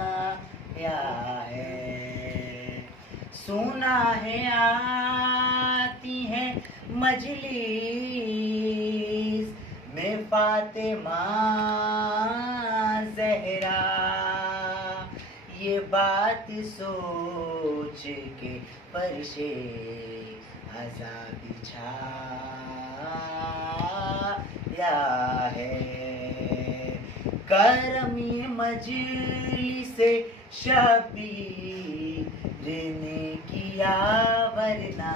چھایا ہے. سنا ہے آتی ہے مجلس میں فاطمہ زہرا. یہ بات سوچ کے فرش عذاب چھایا ہے. کرم یہ مجلس شبیر نے کیا ورنہ,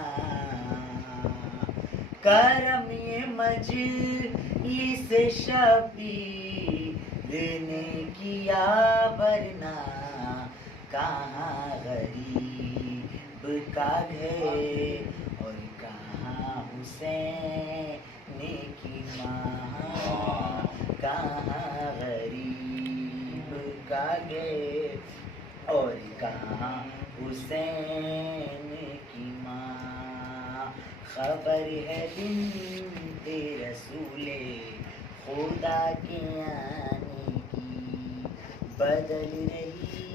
کرم یہ مجلس شبیر نے کیا ورنہ, کہاں غریب کا گھر اور کہاں حسین کی ماں, کہاں غریب کا گھر اور کہاں حسین کی ماں. خبر ہے بنت رسول خدا کے آنے کی, بدل رہی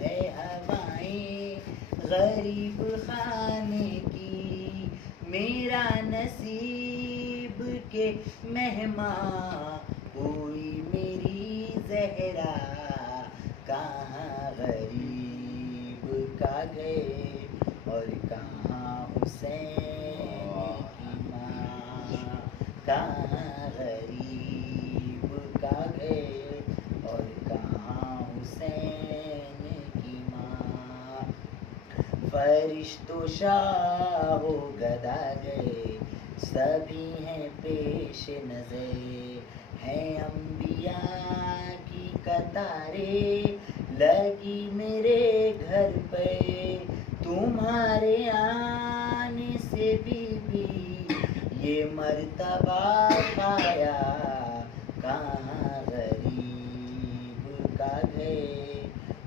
ہے ہوائیں غریب خانے کی. میرا نصیب کے مہمان ہوئی میری زہرا, کہاں غریب کا گھر اور کہاں حسین کی ماں, کہاں غریب کا گھر اور کہاں حسین کی ماں. فرشت و شاہ و گدا گئے سبھی ہیں پیش نظر, ہیں انبیاء کی قطاریں لگی میرے گھر پہ. تمہارے آنے سے بھی یہ مرتبہ پایا, کہاں غریب کا گھر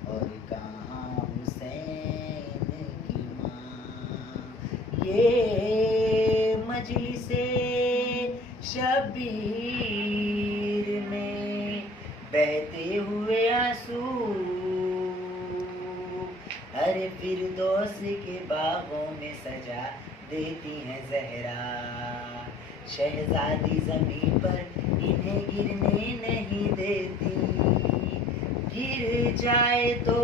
اور کہاں حسین کی ماں. یہ مجلس شبیر میں بہتے ہوئے آنسو ہر فردوس کے باغوں میں سجا دیتی ہیں زہرا. شہزادی زمین پر انہیں گرنے نہیں دیتی, گر جائے تو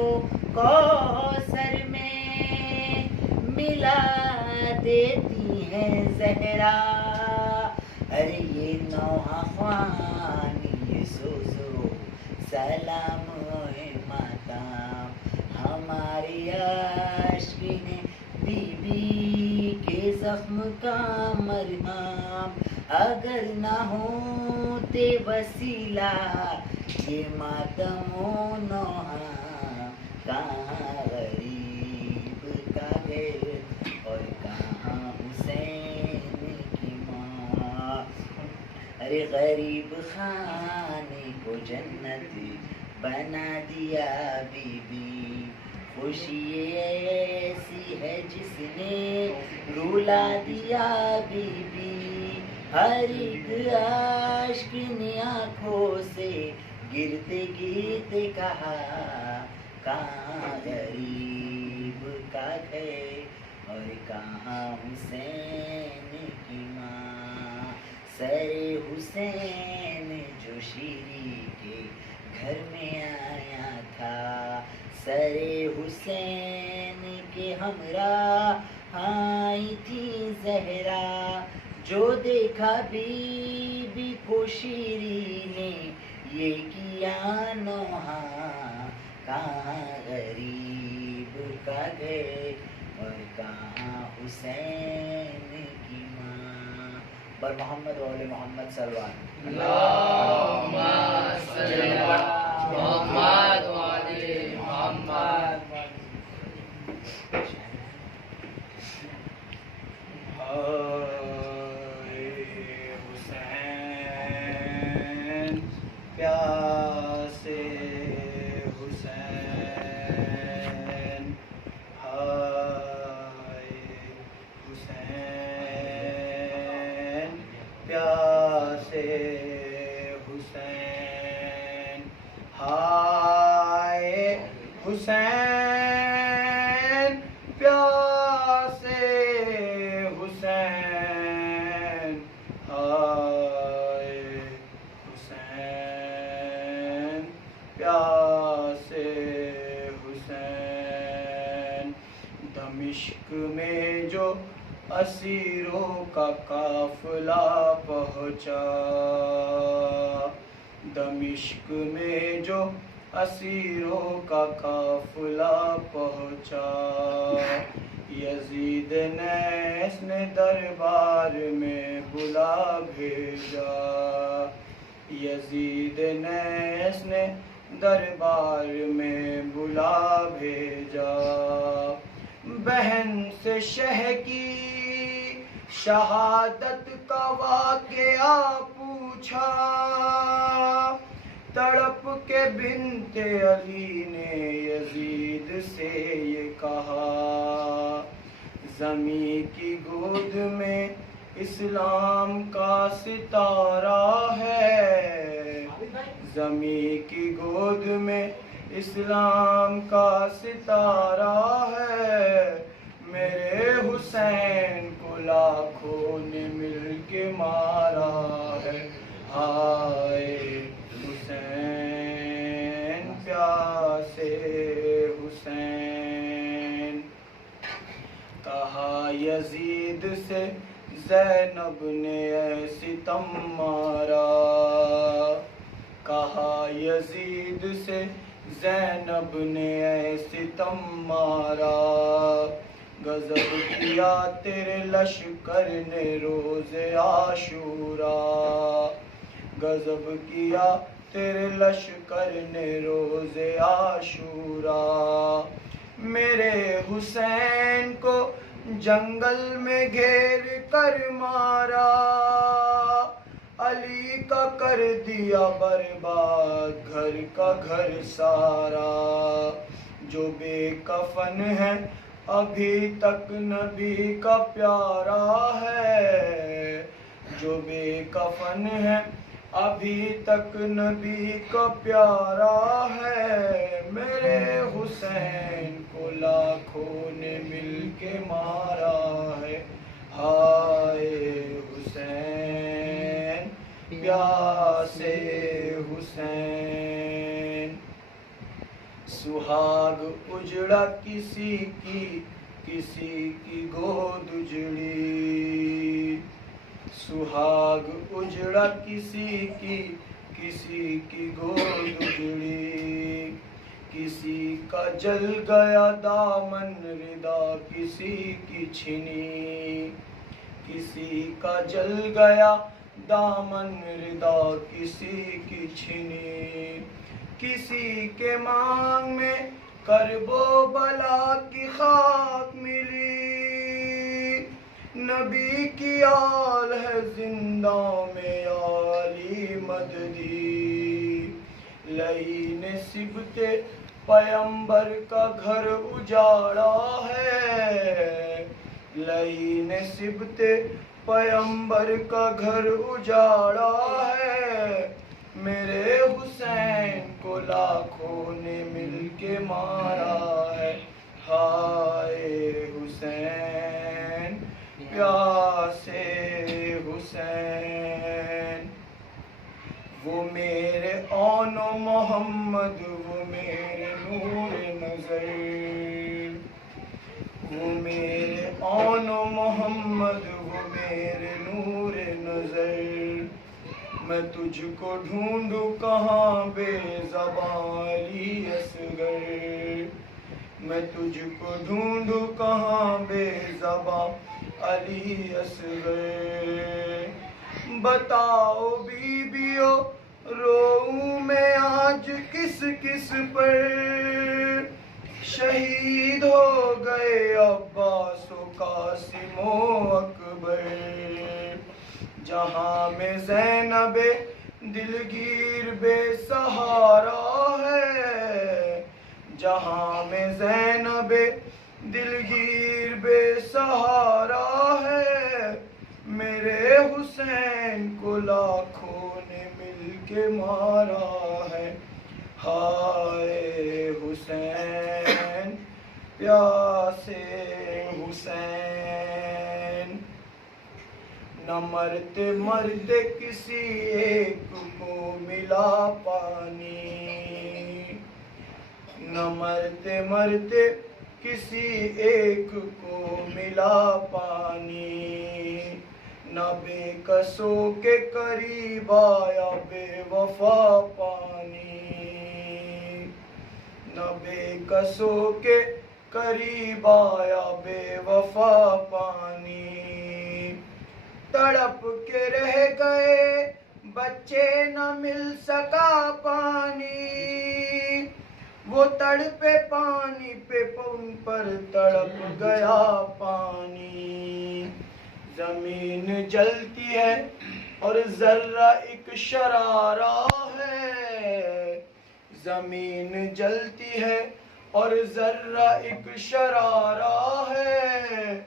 کوثر میں ملا دیتی ہیں زہرا. ارے یہ نوحہ خوان یہ سوزو سلام ہے ماتام, ہماری عاشقین بی بی کے زخم کا مرہم. اگر نہ ہوتے وسیلہ یہ ماتم و نوحہ, کہاں غریب کا گھر اور کہاں حسین کی ماں. ارے غریب خانے کو جنت بنا دیا بی بی, خوشی ایسی ہے جس نے رلا دیا بی بی. ہر ایک عاشق نے آنکھوں سے گرتے گرتے کہا, کہاں غریب کا گھر اور کہاں حسین کی ماں. سر حسین جو شیری کے گھر میں آیا تھا, سر حسین کے ہمراہ آئی تھی زہرا. جو دیکھا بی بی کو شیری نے یہ کیا نوحہ, کہاں غریب کا گھر اور کہاں حسین کی ماں. پر محمد و آل محمد صلی اللہ علیہ وسلم. اللہم صلی علی محمد و آل محمد. حسین پیاسے حسین, ہائے حسین پیاسے حسین. ہائے حسین پیاسے حسین، ہائے حسین پیاسے حسین۔ دمشق میں جو اسیروں کا قافلہ پہنچا، دمشق میں جو اسیروں کا قافلہ پہنچا، یزید نیس نے دربار میں بلا بھیجا، یزید نیس نے دربار میں بلا بھیجا۔ بہن سے شہ کی شہادت کا واقعہ پوچھا، تڑپ کے بنت علی نے یزید سے یہ کہا، زمیں کی گود میں اسلام کا ستارہ ہے، زمیں کی گود میں اسلام کا ستارہ ہے، میرے حسین کو لاکھوں نے مل کے مارا ہے، ہائے حسین پیاسے حسین۔ کہا یزید سے زینب نے اے ستم مارا، کہا یزید سے زینب نے اے ستم مارا، غضب کیا تیرے لشکر نے روز عاشوراء، غضب کیا تیرے لشکر نے روز عاشوراء، میرے حسین کو جنگل میں گھیر کر مارا، علی کا کر دیا برباد گھر کا گھر سارا، جو بے کفن ہے ابھی تک نبی کا پیارا ہے، جو بے کفن ہے ابھی تک نبی کا پیارا ہے، میرے حسین کو لاکھوں نے مل کے مارا ہے، ہائے حسین پیاسے حسین۔ سہاگ اجڑا کسی کی گود اجڑی، سہاگ اجڑا کسی کی گود اجڑی، کسی کا جل گیا دامن ردا کسی کی چھنی، کسی کا جل گیا دامن ردا کسی کی چھنی، کسی کے مانگ میں کرب و بلا کی خاک ملی، نبی کی آل ہے زندہ میں علی مددی، لعین سبط پیمبر کا گھر اجاڑا ہے، لعین سبط پیمبر کا گھر اجاڑا ہے، میرے حسین کو لاکھوں نے مل کے مارا ہے، ہائے حسین پیاسے حسین۔ وہ میرے آن و محمد، وہ میرے نور نظر، وہ میرے آن و محمد، وہ میرے نور نظر، میں تجھ کو ڈھونڈوں کہاں بے زباں علی اصغر، میں تجھ کو ڈھونڈوں کہاں بے زباں علی اصغر، بتاؤ بیبیو روؤں میں آج کس کس پر، شہید ہو گئے عباس و قاسم و اکبر، جہاں میں زینب دلگیر بے سہارا ہے، جہاں میں زینب دلگیر بے سہارا ہے، میرے حسین کو لاکھوں نے مل کے مارا ہے، ہائے حسین پیاسے حسین نہ مرتے مرتے کسی ایک کو ملا پانی نہ مرتے مرتے کسی ایک کو ملا پانی نہ بے کسوں کے قریب آیا بے وفا پانی نہ بے کسوں کے قریب آیا بے وفا پانی تڑپ کے رہ گئے بچے نہ مل سکا پانی وہ تڑپے پانی پہ ان پر تڑپ گیا پانی زمین جلتی ہے اور ذرہ ایک شرارہ ہے زمین جلتی ہے اور ذرہ ایک شرارہ ہے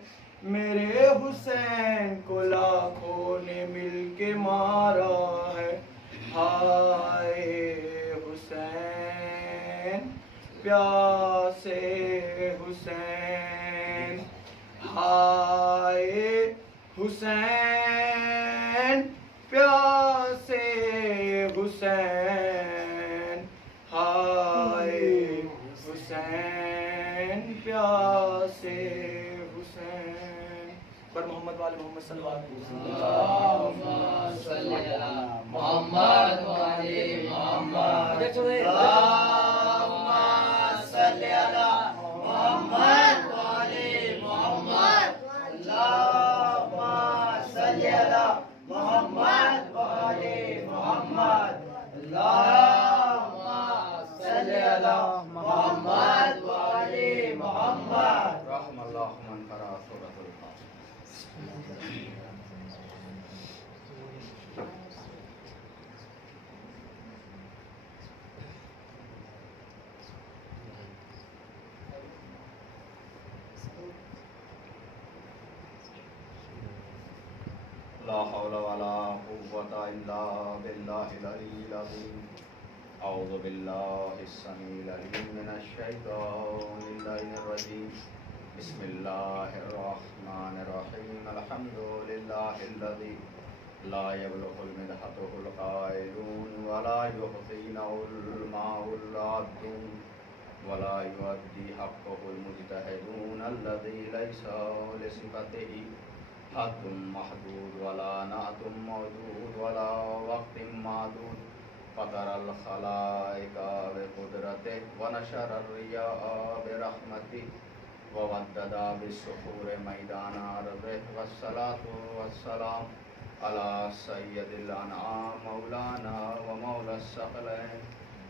میرے حسین کو لاکھوں نے مل کے مارا ہے ہائے حسین پیاسے حسین ہائے حسین پیاسے حسین ہائے حسین پیاسے حسین پر محمد والے محمد صلی اللہ علیہ وسلم اللہم صلی علی محمد وعلی محمد اللہم صلی علی محمد وعلی محمد اللہم صلی علی محمد وعلی محمد اللہم صلی علی محمد وعلی محمد رحم اللہ من قرأ سورۃ الفاتحہ لا حول ولا قوة إلا بالله العلي العظيم أعوذ بالله السميع العليم من الشيطان اللعين الرجيم بسم الله الرحمن الرحيم الحمد لله الذي لا يبلغ المدحته القائلون ولا يحصينه الماء العادون ولا يؤدي حقه المجتهدون الذي ليس لصفته حد محدود ولا نعت موجود ولا وقت معدود فطر الخلائق بقدرته ونشر الرياء برحمته وودد بالسحور ميدان أرضه والصلاة والسلام على سيد الأنعام مولانا ومولى الثقلين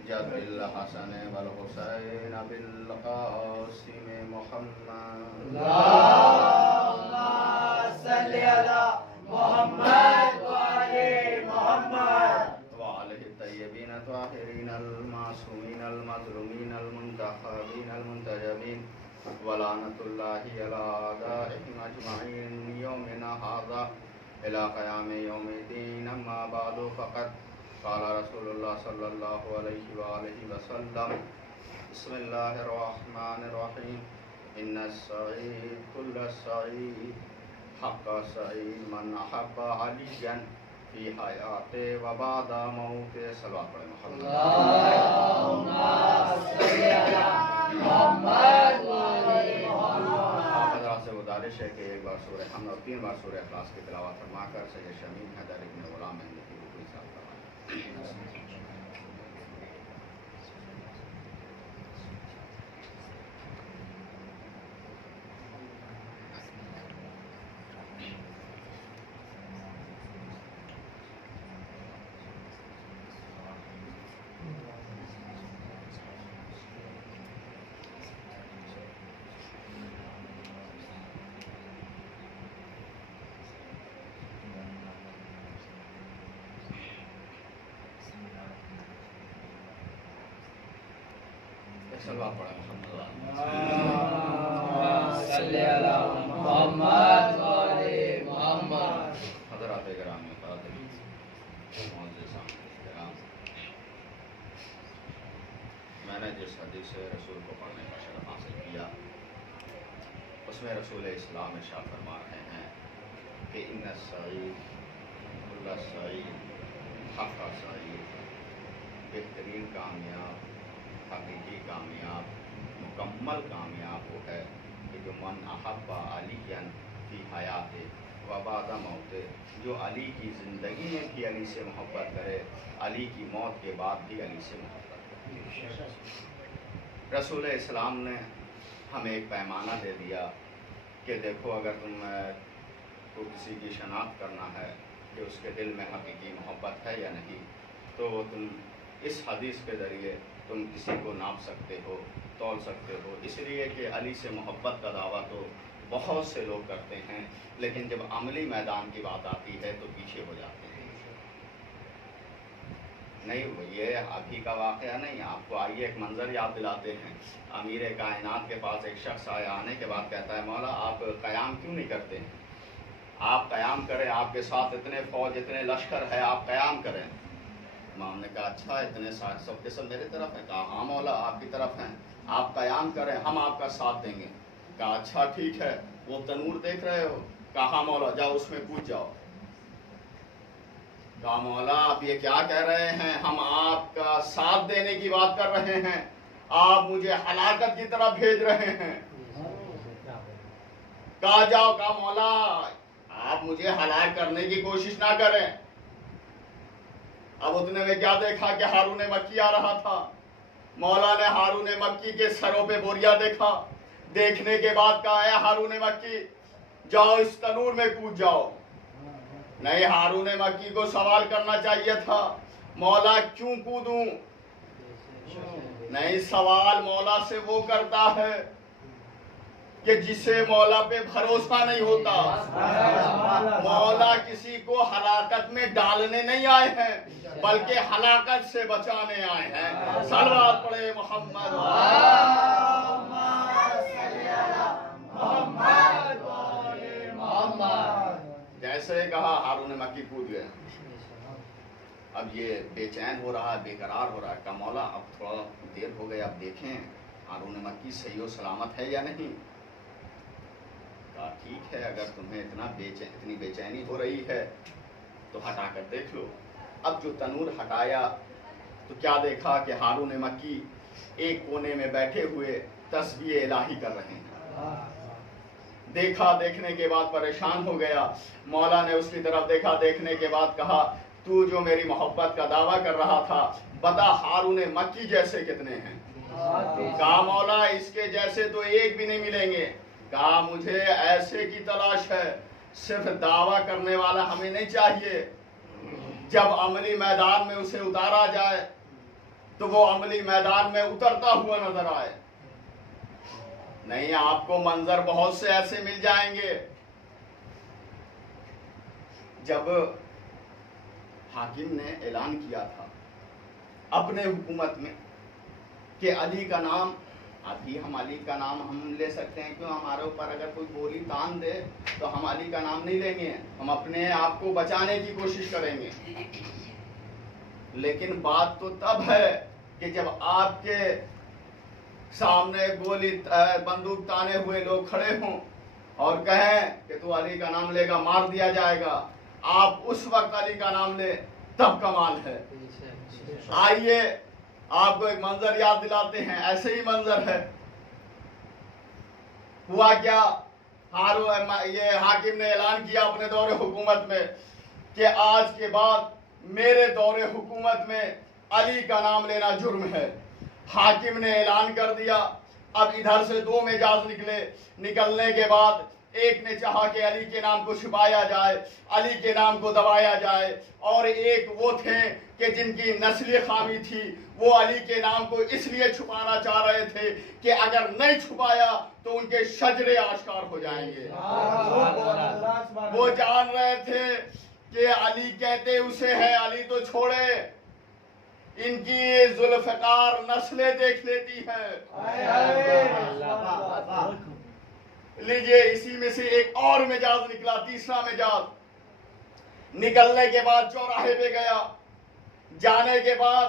جد الحسن والحسين بالقاسم محمد اللہم صلی علی محمد وعلی محمد وعليه الطيبين الطاهرين المعصومين المظلومين المنتخبين المنتجبين ولعنة الله على أعدائهم أجمعين يومنا هذا إلى قيام يوم الدين أما بعد فقد قال رسول الله صلى الله عليه وآله وسلم بسم الله الرحمن الرحيم إن السعيد كل السعيد حق سعيد من أحب عليا في حياته وبعد موته صلوات محمد اللہم صلی علی محمد وعلی محمد آپ حضرات سے گزارش ہے کہ ایک بار سورہ حمد اور 3 بار سورہ اخلاص کی تلاوت فرما کر سید شمیم حیدر ابن غلام مہندی کی رکوع صاحب فرمائیں صلوات پڑھیں محمد صلی علی محمد وعلی محمد حضرات گرامی فاضل معزز کرام میں نے جس حدیث سے رسول کو پڑھنے کا شرف حاصل کیا اس میں رسول اسلام ارشاد فرما رہے ہیں کہ ان السعید کل سعید حق سعید، بہترین کامیاب، حقیقی کامیاب، مکمل کامیاب وہ ہے کہ جو من احب علی فی حیات و بعد موت، جو علی کی زندگی میں بھی علی سے محبت کرے، علی کی موت کے بعد بھی علی سے محبت کرے۔ رسول اسلام نے ہمیں ایک پیمانہ دے دیا کہ دیکھو اگر تم کو کسی کی شناخت کرنا ہے کہ اس کے دل میں حقیقی محبت ہے یا نہیں، تو وہ تم اس حدیث کے ذریعے تم کسی کو ناپ سکتے ہو، تول سکتے ہو، اس لیے کہ علی سے محبت کا دعویٰ تو بہت سے لوگ کرتے ہیں، لیکن جب عملی میدان کی بات آتی ہے تو پیچھے ہو جاتے ہیں۔ نہیں، یہ ابھی کا واقعہ نہیں، آپ کو آئیے ایک منظر یاد دلاتے ہیں۔ امیر کائنات کے پاس ایک شخص آیا، آنے کے بعد کہتا ہے مولا آپ قیام کیوں نہیں کرتے ہیں؟ آپ قیام کریں، آپ کے ساتھ اتنے فوج اتنے لشکر ہے، آپ قیام کریں۔ امام نے کہا اچھا اتنے سب کے سب میرے طرف ہیں؟ کہا ہاں مولا آپ کی طرف ہیں، آپ قیام کریں، ہم آپ کا ساتھ دیں گے۔ کہا اچھا ٹھیک ہے، وہ تنور دیکھ رہے ہو؟ کہا ہاں مولا، جاؤ اس میں کود جاؤ۔ کہا مولا آپ یہ کیا کہہ رہے ہیں؟ ہم آپ کا ساتھ دینے کی بات کر رہے ہیں، آپ مجھے ہلاکت کی طرف بھیج رہے ہیں۔ کہا جاؤ۔ کہا مولا آپ مجھے ہلاک کرنے کی کوشش نہ کریں۔ اب اتنے میں کیا دیکھا کہ ہارون مکی آ رہا تھا۔ مولا نے ہارون مکی کے سروں پہ بوریا دیکھا، دیکھنے کے بعد کہا اے ہارون مکی جاؤ اس تنور میں کود جاؤ۔ نہیں، ہارون مکی کو سوال کرنا چاہیے تھا مولا کیوں کودوں؟ نہیں، سوال مولا سے وہ کرتا ہے کہ جسے مولا پہ بھروسہ نہیں ہوتا۔ مولا کسی کو ہلاکت میں ڈالنے نہیں آئے ہیں بلکہ ہلاکت سے بچانے آئے ہیں۔ صلوات پڑھے محمد۔ جیسے کہا ہارون مکی کود گئے۔ اب یہ بے چین ہو رہا ہے، بے قرار ہو رہا ہے۔ کہا مولا اب تھوڑا دیر ہو گئے، اب دیکھیں ہارون مکی صحیح و سلامت ہے یا نہیں۔ کہا ٹھیک ہے، اگر تمہیں اتنی بے چینی ہو رہی ہے تو ہٹا کر دیکھ لو۔ اب جو تنور ہٹایا تو کیا دیکھا کہ ہارون مکی ایک کونے میں بیٹھے ہوئے تسبیح الہی کر رہے ہیں۔ دیکھا، دیکھنے کے بعد پریشان ہو گیا۔ مولا نے اس کی طرف دیکھا، دیکھنے کے بعد کہا تو جو میری محبت کا دعویٰ کر رہا تھا بتا ہارون مکی جیسے کتنے ہیں؟ کہا مولا اس کے جیسے تو ایک بھی نہیں ملیں گے۔ کہا مجھے ایسے کی تلاش ہے، صرف دعویٰ کرنے والا ہمیں نہیں چاہیے، جب عملی میدان میں اسے اتارا جائے تو وہ عملی میدان میں اترتا ہوا نظر آئے۔ نہیں، آپ کو منظر بہت سے ایسے مل جائیں گے۔ جب حاکم نے اعلان کیا تھا اپنے حکومت میں کہ علی کا نام، ابھی ہم علی کا نام ہم لے سکتے ہیں، کیوں ہمارے اوپر اگر کوئی گولی تان دے تو ہم علی کا نام نہیں لیں گے، ہم اپنے آپ کو بچانے کی کوشش کریں گے۔ لیکن بات تو تب ہے کہ جب آپ کے سامنے گولی بندوق تانے ہوئے لوگ کھڑے ہوں اور کہیں کہ تو علی کا نام لے گا مار دیا جائے گا، آپ اس وقت علی کا نام لیں تب کمال ہے۔ آئیے آپ کو ایک منظر یاد دلاتے ہیں، ایسے ہی منظر ہے۔ ہوا کیا، یہ حاکم نے اعلان کیا اپنے دور حکومت میں کہ آج کے بعد میرے دور حکومت میں علی کا نام لینا جرم ہے۔ حاکم نے اعلان کر دیا۔ اب ادھر سے دو مجاز نکلے، نکلنے کے بعد ایک نے چاہا کہ علی کے نام کو چھپایا جائے، علی کے نام کو دبایا جائے، اور ایک وہ تھے کہ جن کی نسلی خامی تھی، وہ علی کے نام کو اس لیے چھپانا چاہ رہے تھے کہ اگر نہیں چھپایا تو ان کے شجرے آشکار ہو جائیں گے۔ وہ جان رہے تھے کہ علی کہتے اسے ہے، علی تو چھوڑے، ان کی ذوالفقار نسلیں دیکھ لیتی ہیں۔ لیجئے اسی میں سے ایک اور مجاز نکلا، تیسرا مجاز۔ نکلنے کے بعد چوراہے پہ گیا، جانے کے بعد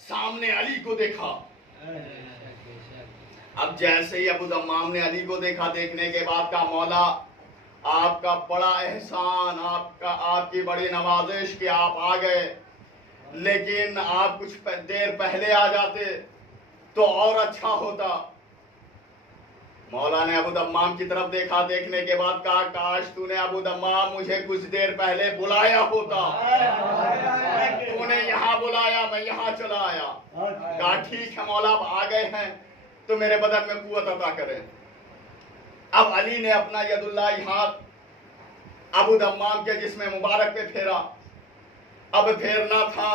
سامنے علی کو دیکھا. اب جیسے ہی ابو دمام نے علی کو دیکھا, دیکھنے کے بعد کہا مولا آپ کا بڑا احسان, آپ کی بڑی نوازش کہ آپ آ گئے, لیکن آپ کچھ دیر پہلے آ جاتے تو اور اچھا ہوتا. مولا نے ابو دمام کی طرف دیکھا, دیکھنے کے بعد کہا کاش تو نے ابو دمام مجھے کچھ دیر پہلے بلایا ہوتا, تو نے یہاں بلایا میں یہاں چلا آیا. کہا ٹھیک ہے مولا اب آ گئے ہیں تو میرے بدن میں قوت عطا کرے. اب علی نے اپنا ید اللہ ہاتھ ابو دمام کے جسم مبارک پہ پھیرا. اب پھیرنا تھا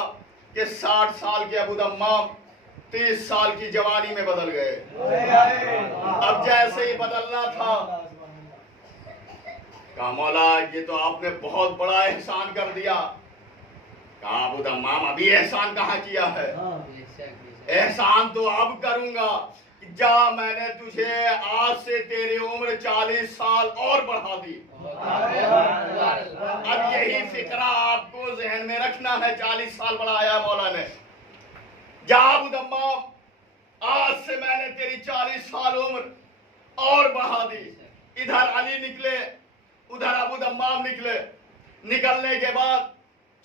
کہ 60 سال کے ابو دمام 30 سال کی جوانی میں بدل گئے. اب جیسے ہی بدلنا تھا کہا مولا یہ تو آپ نے بہت بڑا احسان کر دیا. کہا ابو دمام ابھی احسان کہاں کیا ہے, احسان تو اب کروں گا. جا میں نے تجھے آج سے تیری عمر 40 سال اور بڑھا دی. اب یہی فکرہ آپ کو ذہن میں رکھنا ہے, 40 سال بڑھایا مولا نے. جا ابو دمام آج سے میں نے تیری 40 سال عمر اور بڑھا دی. ادھر علی نکلے ادھر ابو دمام نکلے. نکلنے کے بعد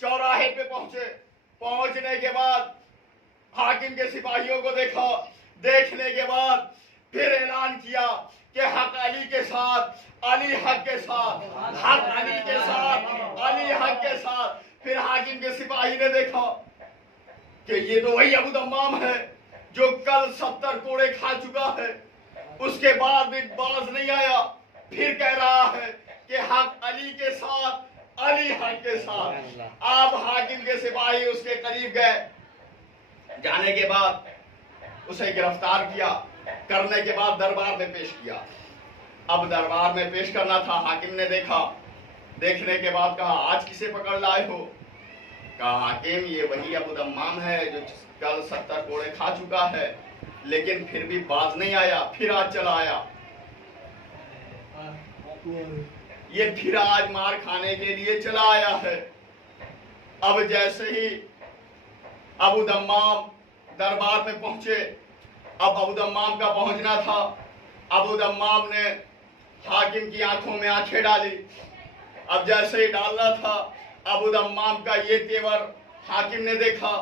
چوراہے پہ پہنچے. پہنچنے کے بعد حاکم کے سپاہیوں کو دیکھا. دیکھنے کے بعد پھر اعلان کیا کہ حق علی کے ساتھ, علی حق کے ساتھ, حق علی کے ساتھ, علی حق کے ساتھ. پھر حاکم کے سپاہی نے دیکھا کہ یہ تو وہی ابو دمام ہے جو کل 70 کوڑے کھا چکا ہے, اس کے بعد بھی باز نہیں آیا. پھر کہہ رہا ہے کہ حق علی کے ساتھ, علی حق کے ساتھ. آپ حاکم کے سپاہی اس کے قریب گئے. جانے کے بعد اسے گرفتار کیا. کرنے کے بعد دربار میں پیش کیا. اب دربار میں پیش کرنا تھا. حاکم نے دیکھا. دیکھنے کے بعد کہا آج کسے پکڑ لائے ہو. کہا حاکم یہ وہی ابو دمام ہے جو کل 70 کوڑے کھا چکا ہے, لیکن پھر بھی باز نہیں آیا. پھر آج چلا آیا. یہ پھر آج مار کھانے کے لیے چلا آیا ہے. اب جیسے ہی ابو دمام دربار میں پہنچے, اب ابو دمام کا پہنچنا تھا. ابو دمام نے حاکم کی آنکھوں میں آنکھیں ڈالی. اب جیسے ہی ڈالنا تھا ابو دمام کا یہ تیور حاکم نے دیکھا.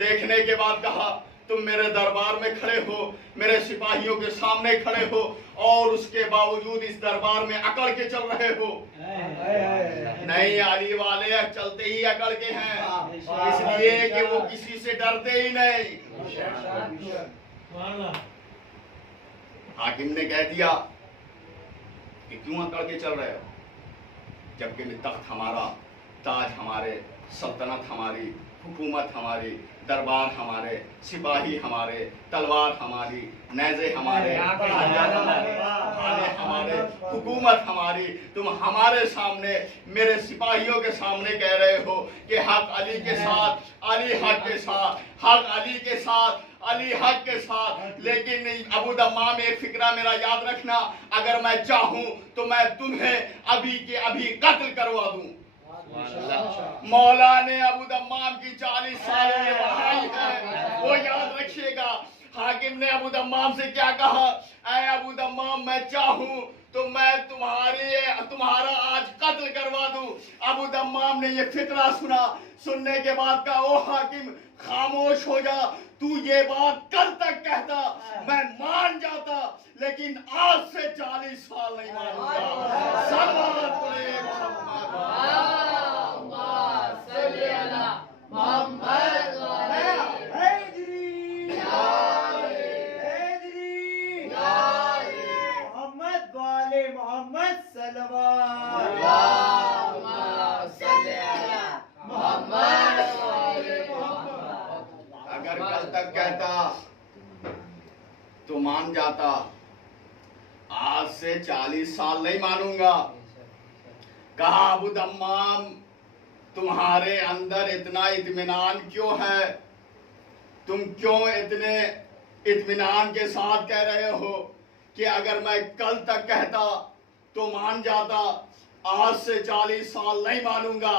دیکھنے کے بعد کہا تم میرے دربار میں کھڑے ہو, میرے سپاہیوں کے سامنے کھڑے ہو, اور اس کے باوجود اس دربار میں اکڑ کے چل رہے ہو. نہیں علی والے چلتے ہی اکڑ کے ہیں, اس لیے کہ وہ کسی سے ڈرتے ہی نہیں. حاکم نے کہہ دیا کہ کیوں اکڑ کے چل رہے ہو, جبکہ تخت ہمارا, تاج ہمارے, سلطنت ہماری, حکومت ہماری, دربار ہمارے, سپاہی ہمارے, تلوار ہماری, نیزے ہمارے, کھانے ہمارے, حکومت ہماری. تم ہمارے سامنے, میرے سپاہیوں کے سامنے کہہ رہے ہو کہ حق علی کے ساتھ, علی حق کے ساتھ, حق علی کے ساتھ, علی حق کے ساتھ. لیکن ابو دمام ایک فکرہ میرا یاد رکھنا, اگر میں چاہوں تو میں تمہیں ابھی کے ابھی قتل کروا دوں. مولا نے ابو دمام کی 40 سالوں میں بڑھائی ہے, وہ یاد رکھیے گا. حاکم نے ابو دمام سے کیا کہا, اے ابو دمام میں چاہوں تو میں تمہارا آج قتل کروا دوں. ابو دمام نے یہ فکرہ سنا. سننے کے بعد کہا او حاکم خاموش ہو جا, تو یہ بات کل تک کہتا میں مان جاتا, لیکن آج سے 40 سال نہیں مانوں گا. صلوات علی محمد, صلی اللہ محمد محمد والے محمد صلوات. اگر کل تک کہتا تو مان جاتا, آج سے 40 سال نہیں مانوں گا. کہا ابو دمام تمہارے اندر اتنا اطمینان کیوں ہے, تم کیوں اتنے اطمینان کے ساتھ کہہ رہے ہو کہ اگر میں کل تک کہتا تو مان جاتا, آج سے 40 سال نہیں مانوں گا.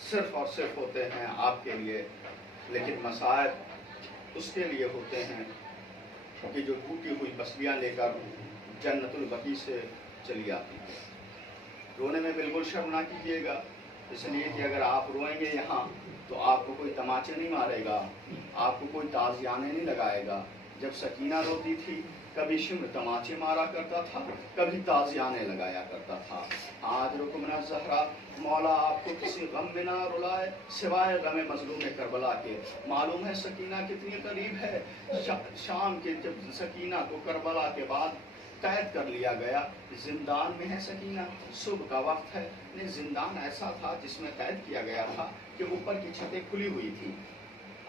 صرف اور صرف ہوتے ہیں آپ کے لیے، لیکن مصائب اس کے لیے ہوتے ہیں کہ جو ٹوٹی ہوئی پسلیاں لے کر جنت البقیع سے چلی آتی ہے۔ رونے میں بالکل شرم نہ کیجیے گا، اس لیے کہ اگر آپ روئیں گے یہاں تو آپ کو کوئی تماچے نہیں مارے گا، آپ کو کوئی تازیانے نہیں لگائے گا۔ جب سکینہ روتی تھی کبھی شمر تماچے مارا کرتا تھا، کبھی تازیانے لگایا کرتا تھا۔ آج رکمنا الزہرا، مولا آپ کو کسی غم میں نہ رلائے سوائے غم مظلوم کربلا کے۔ معلوم ہے سکینہ کتنی قریب ہے۔ شام کے جب سکینہ کو کربلا کے بعد قید کر لیا گیا، زندان میں ہے سکینہ، صبح کا وقت ہے۔ زندان ایسا تھا جس میں قید کیا گیا تھا کہ اوپر کی چھتیں کھلی ہوئی تھی۔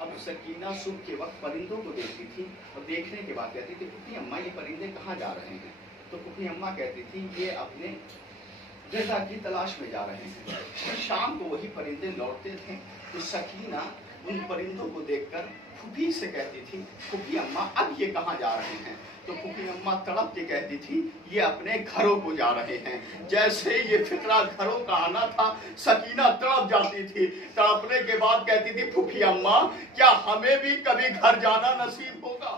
اب سکینہ صبح کے وقت پرندوں کو دیکھتی تھی اور دیکھنے کے بعد کہتی تھی پھپھی اماں یہ پرندے کہاں جا رہے ہیں؟ تو پھپھی اماں کہتی تھی یہ اپنے غذا کی تلاش میں جا رہے ہیں۔ شام کو وہی پرندے لوٹتے تھے تو سکینہ ان پرندوں کو دیکھ کر پھپھی سے کہتی تھی پھپھی اماں اب یہ کہاں جا رہے ہیں؟ تو پھپھی اماں تڑپ کے کہتی تھی یہ اپنے گھروں کو جا رہے ہیں۔ جیسے یہ فکرہ گھروں کا آنا تھا سکینہ تڑپ جاتی تھی، تڑپنے کے بعد کہتی تھی پھپھی اماں کیا ہمیں بھی کبھی گھر جانا نصیب ہوگا؟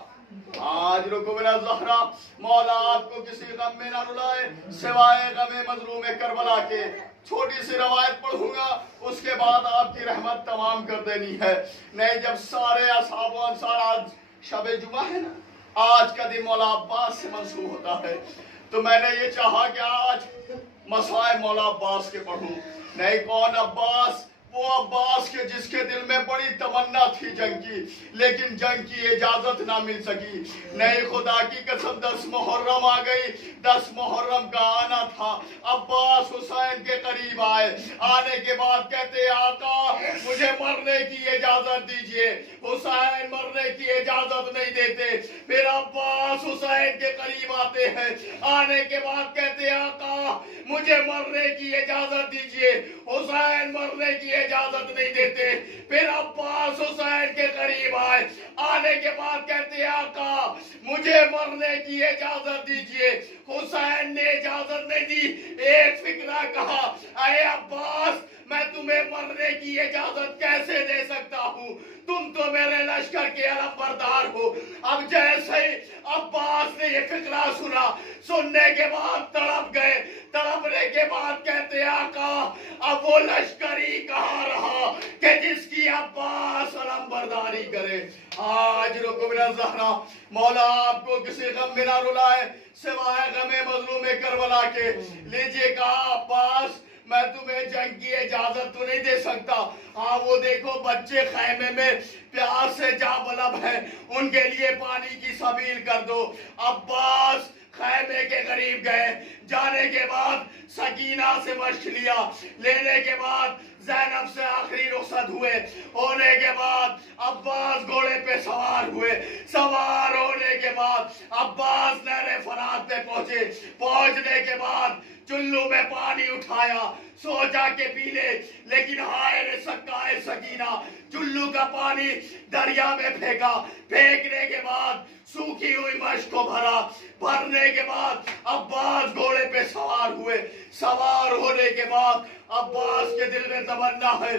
آج رکمنا الزہرا، مولا آپ کو کسی غم میں نہ رلائے سوائے غم مظلوم کربلا کے۔ چھوٹی سی روایت پڑھوں گا، اس کے بعد آپ کی رحمت تمام کر دینی ہے۔ نہیں جب سارے اصحاب و انصار، آج شب جمعہ ہے نا، آج کا دن مولا عباس سے منسوب ہوتا ہے، تو میں نے یہ چاہا کہ آج مسائب مولا عباس کے پڑھوں۔ نہیں کون عباس؟ وہ عباس کے جس کے دل میں بڑی تمنا تھی جنگ کی، لیکن جنگ کی اجازت نہ مل سکی۔ نہیں خدا کی قسم 10 محرم آ گئی، 10 محرم کا آنا تھا۔ عباس حسین کے قریب آئے، آنے کے بعد کہتے آقا مجھے مرنے کی اجازت دیجئے۔ حسین مرنے کی اجازت نہیں دیتے، پھر عباس حسین کے قریب آتے ہیں، آنے کے بعد کہتے آقا مجھے مرنے کی اجازت دیجئے۔ حسین مرنے کی اجازت نہیں دیتے، پھر عباس حسین کے قریب آئے، آنے کے بعد کہتے آقا مجھے مرنے کی اجازت دیجئے۔ حسین نے اجازت نہیں دی۔ ایک فکرہ کہا اے عباس میں تمہیں مرنے کی اجازت کیسے دے سکتا ہوں، تم تو میرے لشکر کے علم بردار ہو۔ اب جیسے ہی عباس نے یہ فکرہ سنا، سننے کے بعد تڑپ گئے، تڑپنے کے بعد کہتے آقا اب وہ لشکر ہی کہاں رہا کہ جس کی عباس علم برداری کرے۔ آج رکمنا الزہرا، مولا آپ کو کسی غم میں نہ رلائے سوائے غم مظلوم کربلا کے۔ لیجئے کہا عباس میں تمہیں جنگ کی اجازت تو نہیں دے سکتا، ہاں وہ دیکھو بچے خیمے میں پیاس سے جا بلب ہیں، ان کے لیے پانی کی سبیل کر دو۔ عباس خیمے کے قریب گئے، جانے کے بعد سکینہ سے مشق لیا، لینے کے بعد زینب سے آخری رخصت ہوئے، ہونے کے بعد عباس گھوڑے پہ سوار ہوئے، سوار ہونے کے بعد عباس نہر فرات پہ پہنچے، پہنچنے کے بعد چلو میں پانی اٹھایا، سوچا کہ پی لے، لیکن ہائے رے سکائے سکینہ، چلو کا پانی دریا میں پھینکا، پھینکنے کے بعد سوکھی ہوئی مشک کو بھرا، بھرنے کے بعد عباس گھوڑے پہ سوار ہوئے، سوار ہونے کے بعد عباس کے دل میں تمنا ہے،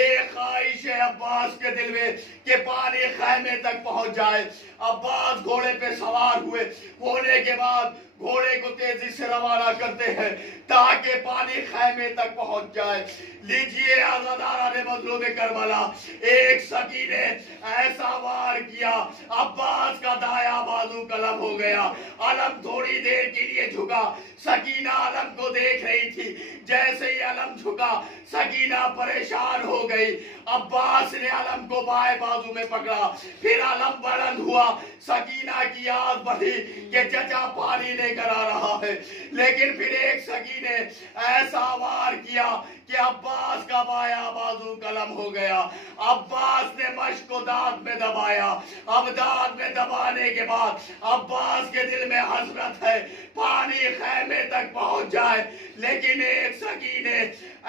ایک خواہش ہے عباس کے دل میں کہ پانی خیمے تک پہنچ جائے۔ عباس گھوڑے پہ سوار ہوئے، ہونے کے بعد گھوڑے کو تیزی سے روانہ کرتے ہیں تاکہ پانی خیمے تک پہنچ جائے۔ لیجئے عزاداران مظلوم کربلا، ایک سکی نے ایسا وار کیا، عباس کا دایاں بازو قلم ہو گیا، علم تھوڑی دیر کے لیے جھکا، سکینہ علم کو دیکھ رہی تھی، جیسے ہی علم جھکا سکینہ پریشان ہو گئی، عباس نے علم کو بائیں بازو میں پکڑا، پھر علم بلند ہوا، سکینہ کی آس بڑھی کہ چچا پانی لے کر آ رہا ہے، لیکن پھر ایک سکی نے ایسا وار کیا کہ عباس کا بایاں بازو قلم ہو گیا۔ عباس نے مشک کو دانت میں دبایا، اب دانت میں دبانے کے بعد عباس کے دل میں حسرت ہے پانی خیمے تک پہنچ جائے، لیکن ایک سکی نے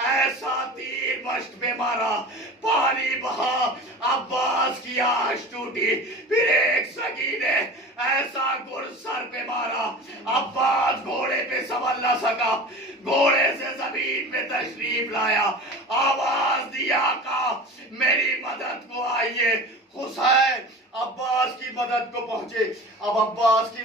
ایسا تیر مشک پہ مارا، پانی بہا، عباس کی آش ٹوٹی، پھر ایک سکی نے ایسا گر سر پہ مارا، عباس گھوڑے پہ سنبھل نہ سکا، گھوڑے سے زمین پہ تشریف لایا، آواز دیا آقا میری مدد کو آئیے۔ حسین عباس کی مدد کو پہنچے۔ اب عباس کی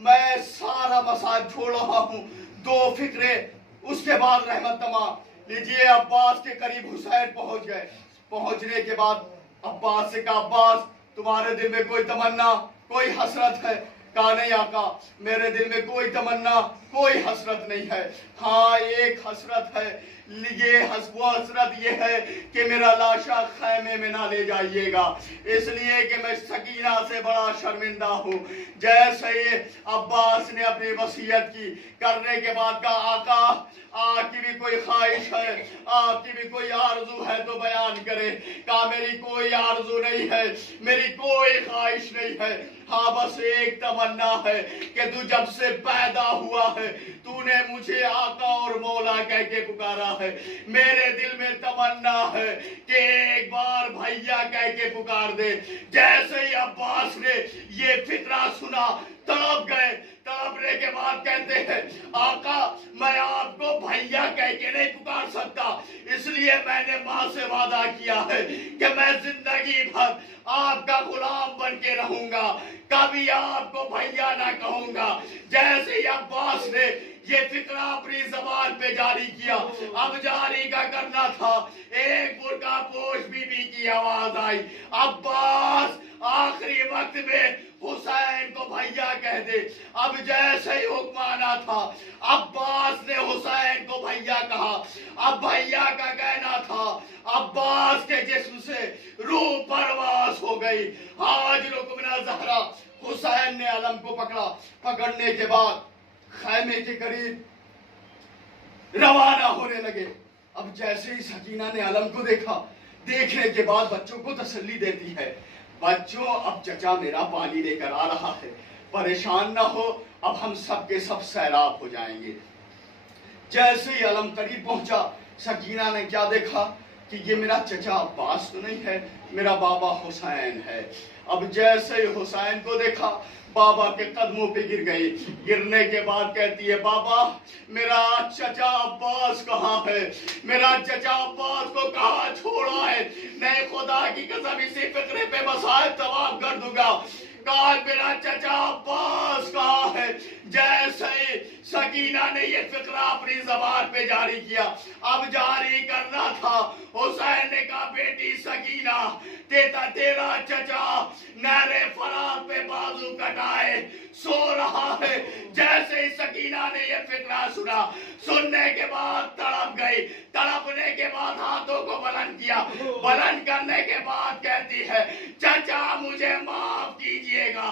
میں سارا مسائل چھوڑ رہا ہوں، 2 فکرے، اس کے بعد رحمت تمام۔ لیجئے عباس کے قریب حسین پہنچ گئے۔ پہنچنے کے بعد عباس سے کہا عباس تمہارے دل میں کوئی تمنا، کوئی حسرت ہے؟ کہا نہیں آقا میرے دل میں کوئی تمنا، کوئی حسرت نہیں ہے، ہاں ایک حسرت ہے، وہ حسرت یہ ہے کہ میرا لاشا خیمے میں نہ لے جائیے گا، اس لیے کہ میں سکینہ سے بڑا شرمندہ ہوں۔ جیسے یہ عباس نے اپنی وصیت کی کرنے کے بعد کہا آقا آپ کی بھی کوئی خواہش ہے، آپ کی بھی کوئی آرزو ہے تو بیان کرے۔ کہا میری کوئی آرزو نہیں ہے، میری کوئی خواہش نہیں ہے، ہاں بس ایک تمنا ہے کہ تو جب سے پیدا ہوا ہے تو نے مجھے آقا اور مولا کہہ کے پکارا ہے، میرے دل میں تمنا ہے کہ ایک بار بھیا کہہ کے پکار دے۔ جیسے ہی عباس نے یہ فکرہ سنا تڑپ گئے، تڑپنے کے بعد کہتے ہیں آقا میں آپ کو بھیا کہہ کے نہیں پکار سکتا، اس لیے میں نے ماں سے وعدہ کیا ہے کہ میں زندگی بھر آپ کا غلام بن کے رہوں گا، کبھی آپ کو بھیا نہ کہوں گا۔ جیسے ہی عباس نے یہ فکرہ اپنی زبان پہ جاری کیا، اب جاری کا کرنا تھا، ایک برقع پوش بی بی کی آواز آئی عباس آخری وقت میں حسین کو بھیا کہہ دے۔ اب جیسے ہی حکم آنا تھا عباس نے حسین کو بھیا کہا۔ اب بھیا کا کہنا تھا عباس کے جسم سے روح پرواز ہو گئی۔ آج رکمنا زہرا حسین نے علم کو پکڑا، پکڑنے کے بعد خیمے کے قریب روانہ ہونے لگے۔ اب جیسے ہی سکینہ نے علم کو دیکھا، دیکھنے کے بعد بچوں کو تسلی دیتی ہے بچوں اب چچا میرا پانی لے کر آ رہا ہے، پریشان نہ ہو، اب ہم سب کے سب سیراب ہو جائیں گے۔ جیسے ہی علم قریب پہنچا سکینہ نے کیا دیکھا کہ یہ میرا چچا عباس تو نہیں ہے، میرا بابا حسین ہے۔ اب جیسے ہی حسین کو دیکھا بابا کے قدموں پہ گر گئی، گرنے کے بعد کہتی ہے بابا میرا چچا عباس کہاں ہے، میرا چچا عباس کو کہاں چھوڑا ہے، نہیں خدا کی قسم اسی فکرے پہ مسائل تمام کر دوں گا، کہا میرا چچا عباس کہاں ہے۔ جیسے ہی سکینہ نے یہ فکرہ اپنی زبان پہ جاری کیا، اب جاری کرنا تھا، حسین نے کہا بیٹی سکینہ تیرا چچا نہر فرات پہ بازو کٹائے سو رہا ہے۔ جیسے ہی سکینہ نے یہ فکرہ سنا، سننے کے بعد تڑپ گئی، تڑپنے کے بعد ہاتھوں کو بلند کیا، بلند کرنے کے بعد کہتی ہے چچا مجھے معاف کیجئے گا،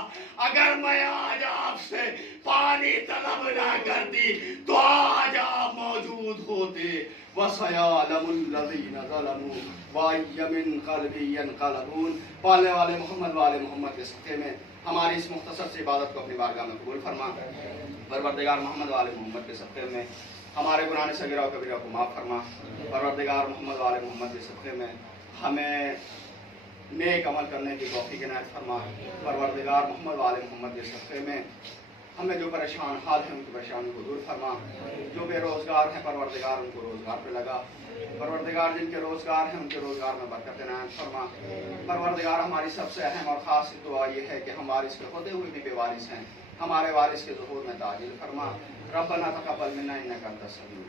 اگر میں آج آپ سے پانی طلب نہ کرتی تو آج آپ موجود ہوتے۔ وَسَيَعْلَمُ الَّذِينَ ظَلَمُوا وَأَيَّ مُنقَلِبٍ يَنقَلِبُونَ۔ پالنے والے محمد والے محمد کے صدقے میں ہماری اس مختصر سی عبادت کو اپنی بارگاہ میں قبول فرما۔ پروردگار محمد والے محمد کے صدقے میں ہمارے گناہ صغیرہ و کبیرہ کو معاف فرما۔ پروردگار محمد والے محمد کے صدقے میں ہمیں نیک عمل کرنے کی توفیق عنایت فرما۔ پروردگار محمد والے محمد کے صدقے میں ہمیں جو پریشان حال ہیں ان کی پریشانی کو دور فرما، جو بے روزگار ہیں پروردگار ان کو روزگار پہ لگا، پروردگار جن کے روزگار ہیں ان کے روزگار میں برکت عنایت فرما۔ پروردگار ہماری سب سے اہم اور خاص دعا یہ ہے کہ ہم وارث کے ہوتے ہوئے بھی بے وارث ہیں، ہمارے وارث کے ظہور میں تعجیل فرما۔ ربنا تقبل منا انک انت السمیع